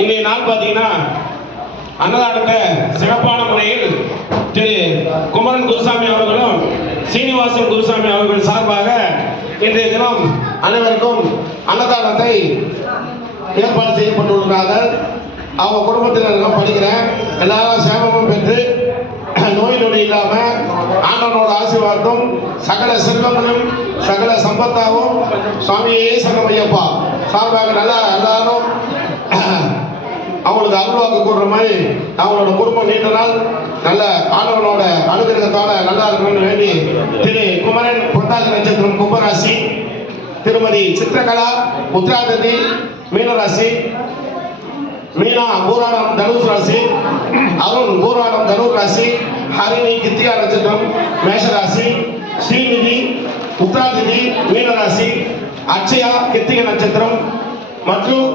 இன்றைய நாள் பார்த்தீங்கன்னா அன்னதானத்தை சிறப்பான முறையில் திரு குமரன் குருசாமி அவர்களும் சீனிவாசன் குருசாமி அவர்கள் சார்பாக இன்றைய தினம் அனைவருக்கும் அன்னதானத்தை ஏற்பாடு செய்யப்பட்டுள்ளார்கள். அவங்க குடும்பத்தினரும் படிக்கிறேன் எல்லாரும் சேமமும் பெற்று நோய் நொடி இல்லாம ஆண்டவனோட ஆசீர்வாதம் சகல செல்வங்களும் சகல சம்பத்தாகவும் சுவாமியே சரணமையப்பா சார்பாக நல்லா எல்லாரும் அவங்களுக்கு அருள்வாக்கு கூடுற மாதிரி அவங்களோட குடும்பம் நீண்ட நாள் நல்ல ஆண்டவனோட அனுகிரகத்தோட நல்லா இருக்கணும்னு வேண்டி திரு குமரன் புரட்டாதி நட்சத்திரம் கும்பராசி, திருமதி சித்திரகலா உத்திராதி மீனராசி, மீனா பூராடம் தனுஷ் ராசி, அருண் பூராடம் தனுர் ராசி, ஹரிணி கித்திகா நட்சத்திரம் மேஷராசி, ஸ்ரீநிதி உத்திராதி மீனராசி, அட்சயா கித்திகா நட்சத்திரம் மற்றும்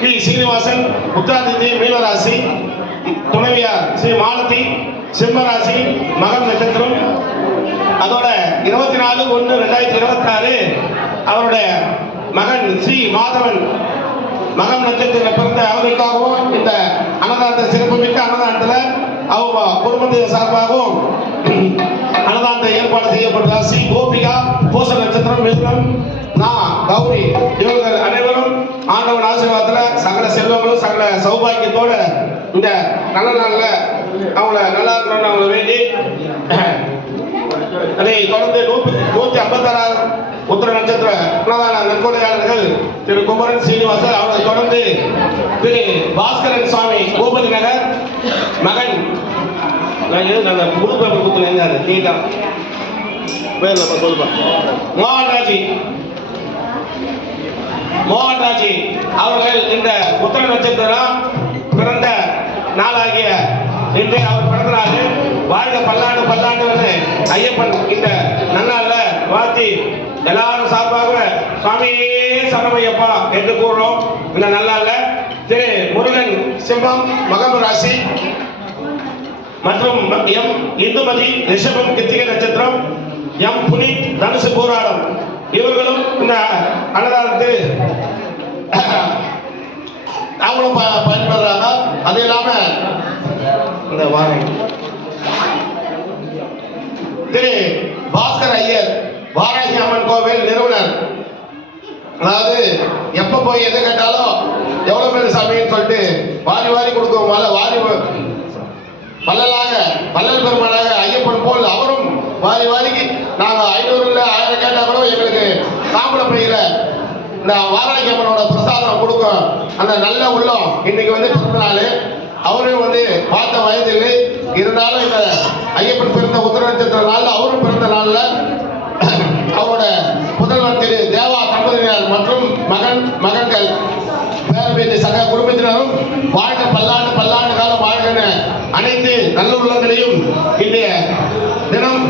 கி சீனிவாசன் உத்திராதி மீனராசி, துணைவியார் ஸ்ரீ மாலதி சிம்மராசி மகம் நட்சத்திரம். அதோட 24/1/2026 அவருடைய மகன் ஸ்ரீ மாதவன் மகம் நட்சத்திரத்தில் பிறந்த அவர்களுக்காகவும் இந்த அன்னதானத்தை சிறப்புமிக்க அன்னதானத்தில் அவங்க குடும்பத்தின் சார்பாகவும் அன்னதானத்தை ஏற்பாடு செய்யப்பட்ட ஸ்ரீ கோபிகா பூச நட்சத்திரம் மிருகம் நான் கௌரி இவர்கள் அனைவரும் ஆண்டவன் ஆசீர்வாதத்தில் சகல செல்வங்களும் சகல சௌபாகியத்தோட இந்த நல்ல நாளில் அவங்கள நல்லா இருக்கணும்னு அவங்களை வேண்டி அதை தொடர்ந்து 156 உத்திர நட்சத்திர அன்னதான நன்கொடையாளர்கள் திரு குமரன் சீனிவாசன் அவரை தொடர்ந்து திரு பாஸ்கரன் சுவாமி கோபதி நகர் மகன் முழு பேப்பர் குத்துல எங்க நீட்டா பேர்ல சொல்லுப்பா மோகன்ராஜி அவர்கள் இந்த உத்திர நட்சத்திரம் பிறந்த நாளாகிய இன்று அவர் பிறந்த நாள் வாழ்க பல்லாண்டு பல்லாண்டு ஐயப்பன் இந்த நன்னாள்ல வாழ்த்தி எல்லாரும் சார்பாக சுவாமியே சரணமையப்பா என்று கூறுறோம். இந்த நல்லாள்ல திரு முருகன் சிம்மம் மகர ராசி மற்றும் எம் இந்துமதி ரிஷபம் கிருத்திகை நட்சத்திரம், எம் புனித் தனுசு போராடம் இவர்களும் இந்த அன்னதானத்து அவங்களும் பயன்படுறாங்க. அது இல்லாம இந்த திரு பாஸ்கர் ஐயர் வாராகி அம்மன் கோவில் நிறுவனர், அதாவது எப்ப போய் எதை கேட்டாலும் எவ்வளவு பேர் சாமின்னு சொல்லிட்டு வாரி வாரி கொடுக்கும் வாரி வள்ளலாக வள்ளல் பெருமானாக ஐயப்பன் போல் அவரும் வாரி வாரிக்கு நாங்க 500 இல்ல 1000 கேட்டா கூட எங்களுக்கு சாப்பிட பையில இந்த வாராகி அம்மனோட பிரசாதம் கொடுக்கும். அந்த நல்ல உள்ளம் இன்னைக்கு பிறந்த நாள். அவரும் பார்த்த வயது இல்லை, இருந்தாலும் இந்த ஐயப்பன் பிறந்த உத்திர நட்சத்திர நாள் அவரும் பிறந்த நாள்ல அவரோட புதல்வர் திரு தேவா தம்பதியினர் மற்றும் மகன்கள் பேரம்பேத்தி சக குடும்பத்தினரும் வாழ்க பல்லாண்டு பல்லாண்டு காலம் வாழ்க அனைத்து நல்ல உள்ளங்களையும் இன்றைய தினம்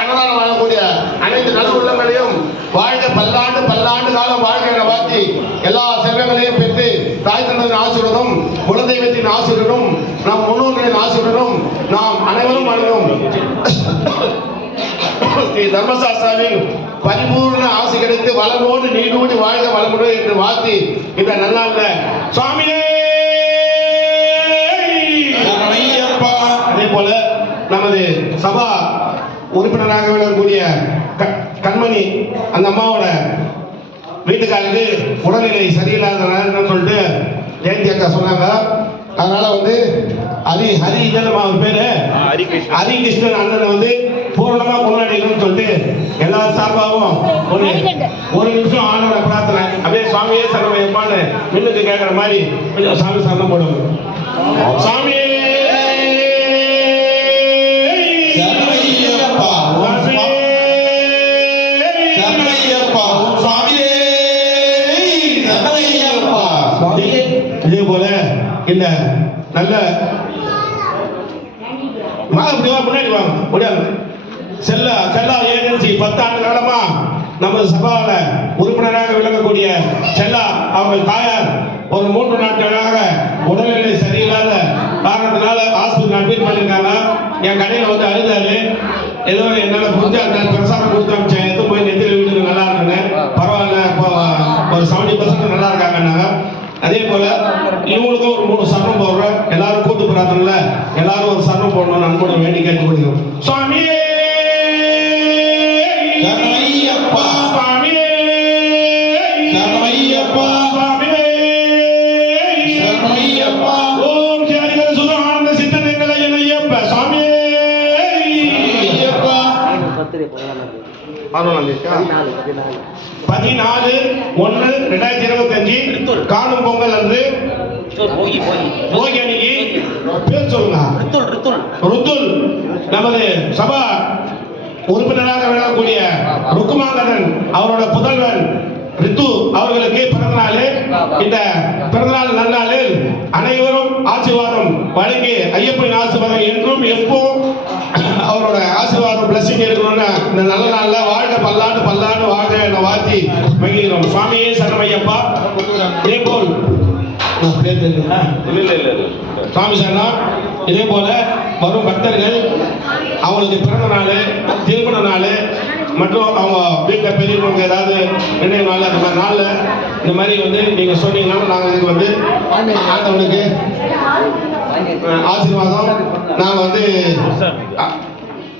அன்னதானம் வாழக்கூடிய அனைத்து நல்ல உள்ளங்களையும் வாழ்க பல்லாண்டு பல்லாண்டு காலம் வாழ்க என வாழ்த்தி எல்லா செல்வங்களையும் பெற்று தாய் தந்தையின் ஆசீர்வாதம் குலதெய்வத்தின் ஆசீர்வாதம் நம் முன்னோர்களின் ஆசீர்வாதம் நாம் அனைவரும் அணுகும் ஸ்ரீ தர்மசாஸ்திராவின் பரிபூர்ண ஆசை கிடைத்து வளமோடு நீடூடி வாழ்க வளமுடன் என்று வாழ்த்தி இந்த நல்லாள்ல சுவாமியே அதே போல நமது சபா உறுப்பினராக விளங்கக்கூடிய கண்மணி அந்த அம்மாவோட வீட்டுக்காரருக்கு உடல்நிலை சரியில்லாத சொல்லிட்டு ஜெயந்தி அக்கா சொன்னாங்க. அதனால ஹரி இதழமா அவர் பேரு ஹரிகிருஷ்ணன் அண்ணன் பூர்ணமா கொண்டாடிக்கணும்னு சொல்லிட்டு எல்லா சார்பாகவும் ஒரு நிமிஷம் ஆனோட பிரார்த்தனை அப்படியே சுவாமியே சரணமையப்பான்னு மின்னுக்கு கேட்கிற மாதிரி கொஞ்சம் சாமி சரணம் போடுவோம். சாமியே இதே போல இந்த நல்ல முன்னாடி வாங்க முடியாது செல்லா ஏஜென்சி 10 ஆண்டு காலமா நமது சபாவில் உறுப்பினராக விளங்கக்கூடிய செல்லா அவர்கள் தாயார் ஒரு 3 நாட்களாக உடல்நிலை சரியில்லாத காரணத்தினால ஹாஸ்பிட்டல் அட்மிட் பண்ணியிருக்காங்க. என் கடையில் அழுதாரு. ஏதோ என்னால் புரிஞ்ச அந்த பிரசாரம் கொடுத்து அமிச்சேன். எதுவும் போய் நெத்தியில் வீட்டுக்கு நல்லா இருக்குன்னு பரவாயில்ல, இப்போ ஒரு 70% நல்லா இருக்காங்கன்னாங்க. அதே போல இவங்களுக்கும் ஒரு 3 சரணம் போடுறோம். எல்லாரும் கூட்டு பிரார்த்தனைல எல்லாரும் ஒரு சரணம் போடணும்னு அன்போடு வேண்டி கேட்டுக்கொள்கிறோம். சுவாமியே சரணையப்பா, சுவாமியே சரணையப்பா, சுவாமியே சரணையப்பா. ஓம் சேரிகர சுத ஆனந்த சித்தனங்களை ஐயப்ப சுவாமியே ஐயப்பா. 14/1/2025 காணும் பொங்கல் அன்று போகி அன்னைக்கு பேர் சொல்லுங்க. ருத்துல் நமது சபா உறுப்பினராக விளங்கக்கூடிய ருக்குமாங்கதன் அவரோட புதல்வன் ரித்து அவர்களுக்கு பிறந்த நாள். இந்த பிறந்தநாள் நன்னாளில் அனைவரும் ஆசீர்வாதம் வழங்கி ஐயப்பன் ஆசீர்வாதம் என்றும் எப்பவும் அவரோட ஆசீர்வாதம் பிளஸிங் இருக்கணும்னு இந்த நல்ல நாள்ல வாழ்க பல்லாண்டு பல்லாண்டு வாழ்க என வாழ்த்தி மகிழ்கிறோம். சுவாமியே சரணமையப்பா. இதே போல் சுவாமி சரணா. இதே போல வரும் பக்தர்கள் அவங்களுக்கு பிறந்த நாள், திருமண நாள் மற்றும் அவங்க வீட்டில் பெரியவங்க ஏதாவது நினைவு நாள் அந்த மாதிரி நாளில் இந்த மாதிரி வந்து நீங்கள் சொன்னீங்கன்னா நாங்கள் இதுக்கு வந்து ஆண்டவனுக்கு ஆசீர்வாதம் நாங்கள் வந்து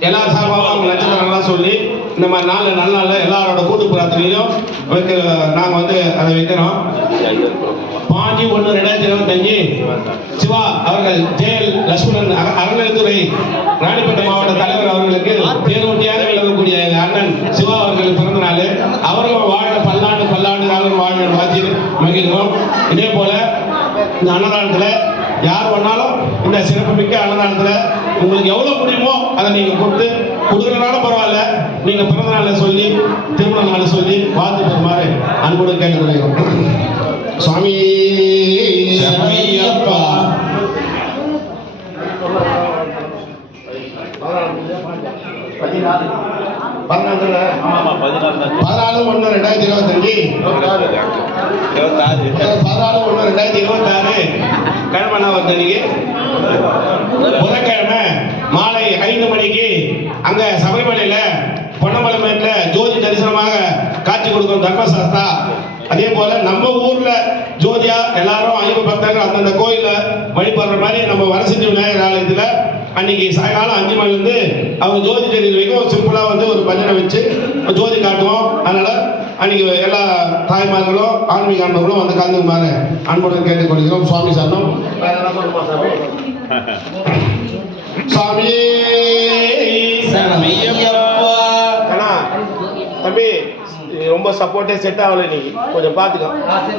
எல்லா சார்பாகவும் அவங்க நட்சத்திரங்கள்லாம் சொல்லி இந்த மாதிரி நாளில் நல்ல நாளில் எல்லாரோட கூட்டு பிரார்த்தனையும் நாங்கள் வந்து அதை வைக்கிறோம். 5/1/2025 சிவா அவர்கள் ஜெயல் லட்சுமணன் அறநிலையத்துறை ராணிப்பேட்டை மாவட்ட தலைவர் அவர்களுக்கு பேரூட்டியாக விளங்கக்கூடிய எங்கள் அண்ணன் சிவா அவர்களுக்கு பிறந்த நாள். அவர்களும் வாழ பல்லாண்டு பல்லாண்டு காலம் வாழ வாழ்த்தி மகிழ்கிறோம். இதே போல இந்த அன்னதானத்தில் யார் வேணாலும் இந்த சிறப்புமிக்க அன்னதானத்தில் உங்களுக்கு எவ்வளோ முடியுமோ அதை நீங்கள் கொடுக்குறனாலும் பரவாயில்ல, நீங்கள் பிறந்த நாளில் சொல்லி திருமண நாளில் சொல்லி வாழ்த்து பெறுமாறு அன்போடு கேட்டுக்கொள்கிறோம். சுவாமி சரணையப்பா. 14/1/2025 கிழமை வந்தன்னைக்கு புதன்கிழமை மாலை 5 மணிக்கு அங்க சபரிமலையில பொன்னமலைமேட்டில் ஜோதி தரிசனமாக காட்சி கொடுக்கும் தர்மசாஸ்தா. அதே போல நம்ம ஊர்ல ஜோதியா எல்லாரும் ஐயப்ப பக்தர்கள் அந்தந்த கோயில வழிபடுற மாதிரி நம்ம வரசித்தி விநாயகர் ஆலயத்துல அன்னைக்கு சாயங்காலம் 5 மணிலேருந்து அவங்க ஜோதி தெரிவிக்க வரைக்கும் சிம்பிளா வந்து ஒரு பஜனை வச்சு ஜோதி காட்டுவோம். அதனால அன்னைக்கு எல்லா தாய்மார்களும் ஆன்மீக அன்பர்களும் வந்து கலந்துக்குமாறு அன்புடன் கேட்டுக்கொள்கிறோம். சுவாமி சரணம். சுவாமி சரணையப்பா. தம்பி ரொம்ப சப்போர்ட்டே செட் ஆகலை, இன்னைக்கு கொஞ்சம் பார்த்துக்கோ.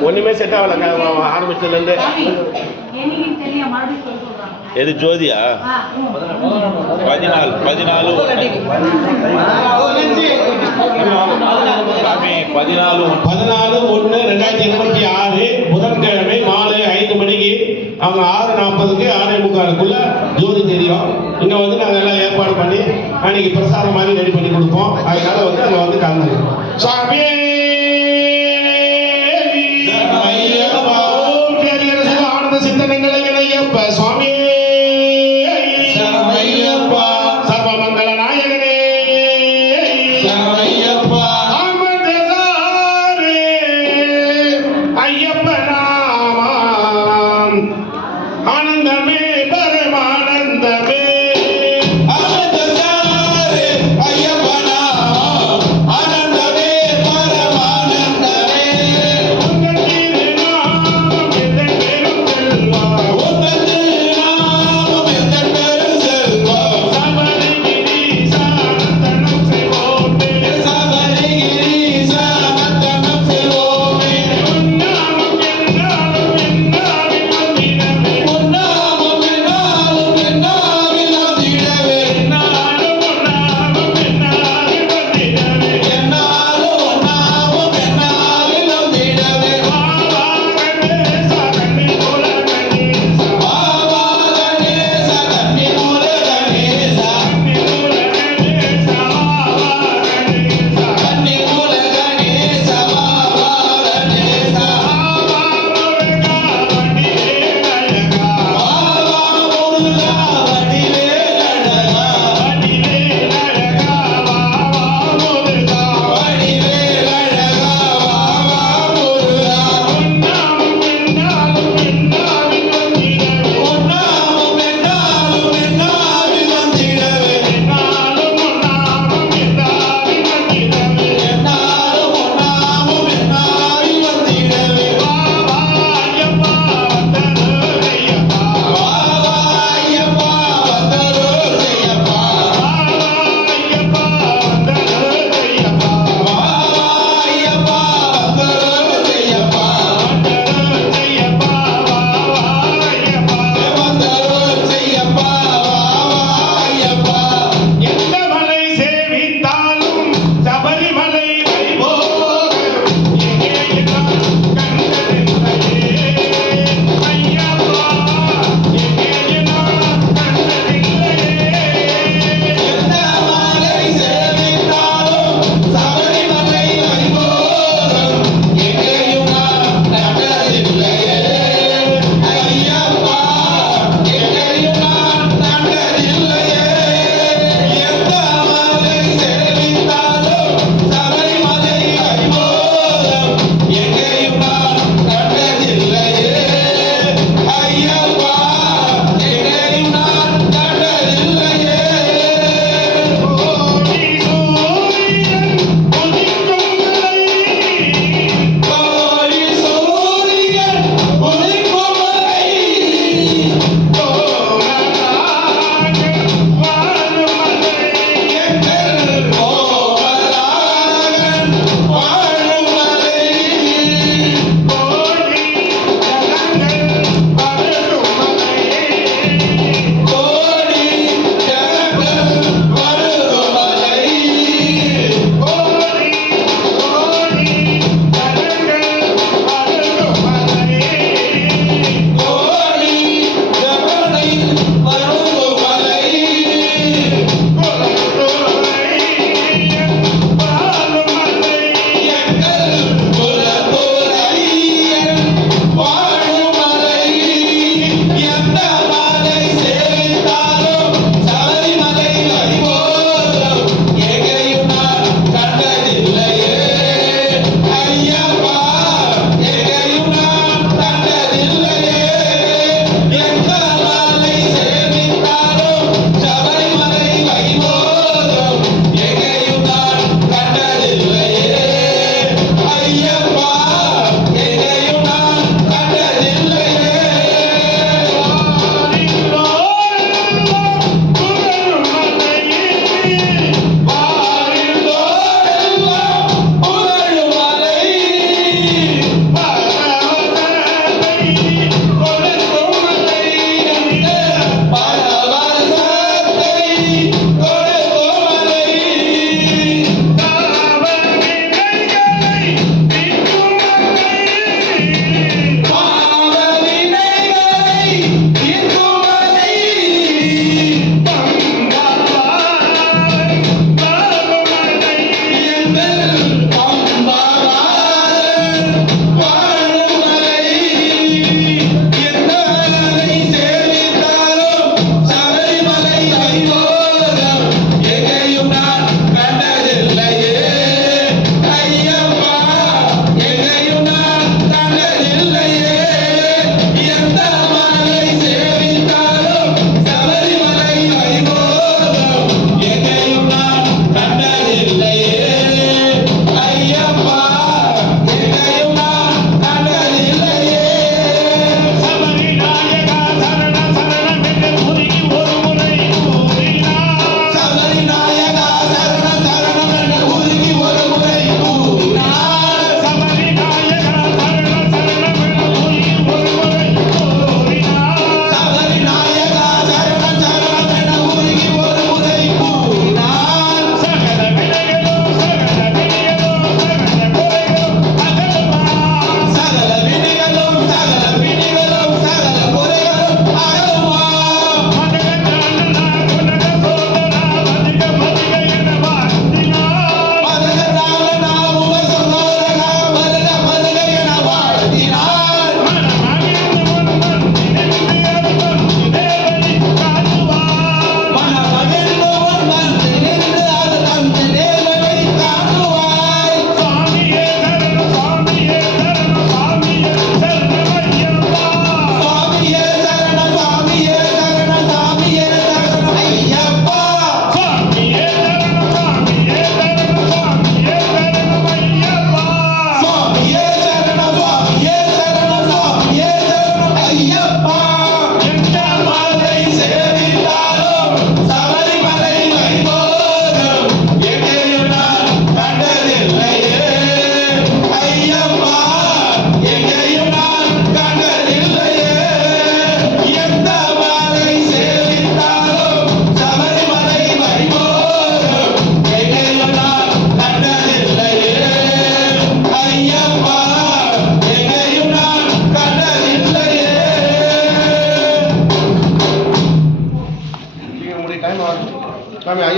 ஒன்றுமே செட் ஆகலை ஆரம்பிச்சதுலேருந்து. எது ஜோதியா? 14/1/2026 புதன்கிழமை மாலை 5 மணிக்கு அவங்க 6:40க்கு 6:45க்குள்ள ஜோதி தெரியும். இங்கே வந்து நாங்கள் எல்லாம் ஏற்பாடு பண்ணி அன்னைக்கு பிரசாதம் மாதிரி ரெடி பண்ணி கொடுப்போம். அதனால வந்து அங்கே வந்து கலந்து சுவாமி ஆனந்த சித்தனங்களை ஐயப்ப சுவாமி சரணையப்பா, சர்வமங்கல நாயகனே சரணையப்பா. ஐயப்ப நாமம் ஆனந்தமே பரமானந்தமே. ஆனந்தசாரே ஐயப்ப நாமம் ஆனந்த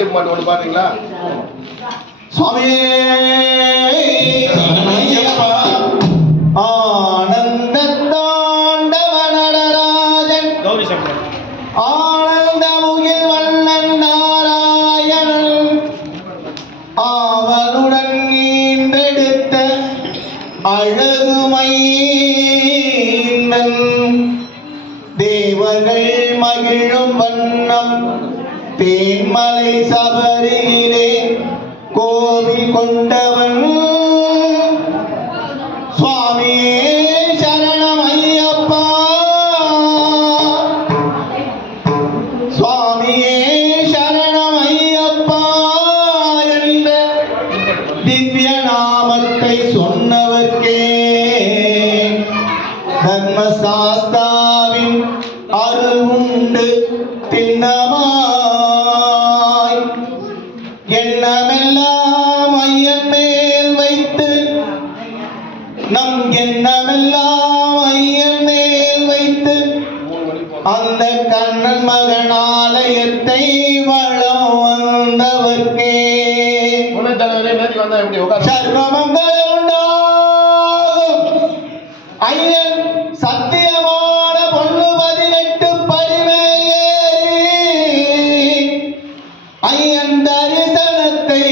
ஐயப்ப பாட்டு ஒன்று பாடுறீங்களா? சுவாமியே சரணமையப்பா ஆனந்த தாண்டவ நடராஜன் ஆனந்த முகில் வண்ணன் நாராயணன் அவனுடன் நீண்டெடுத்த அழகுமைந்தன் தேவர்கள் மகிழும் வண்ணம் தேன்மலை சபரியிலே கோவில் கொண்டவன் சுவாமியே சரணம் ஐயப்பா சுவாமியே சரணம் ஐயப்பா என்ற திவ்ய நாமத்தை சொன்னவர்க்கே தர்மசாஸ்தாவின் அருள் உண்டு திண்ணமாய் எண்ணமெல்லாம் ஐயன் மேல் வைத்து நம் எண்ணமெல்லாம் ஐயன் மேல் வைத்து அந்த கண்ணன் மகன் ஆலயத்தை வளம் வந்தவர்க்கே துணைத் தலைவரே நேற்று வந்தா எப்படி உட்கார சர்வமங்கலம் உண்டாகும் ஐயன் சத்தியமான பொண்ணு 18 படிமேல் ஏறி ஐயன் தரிசனத்தை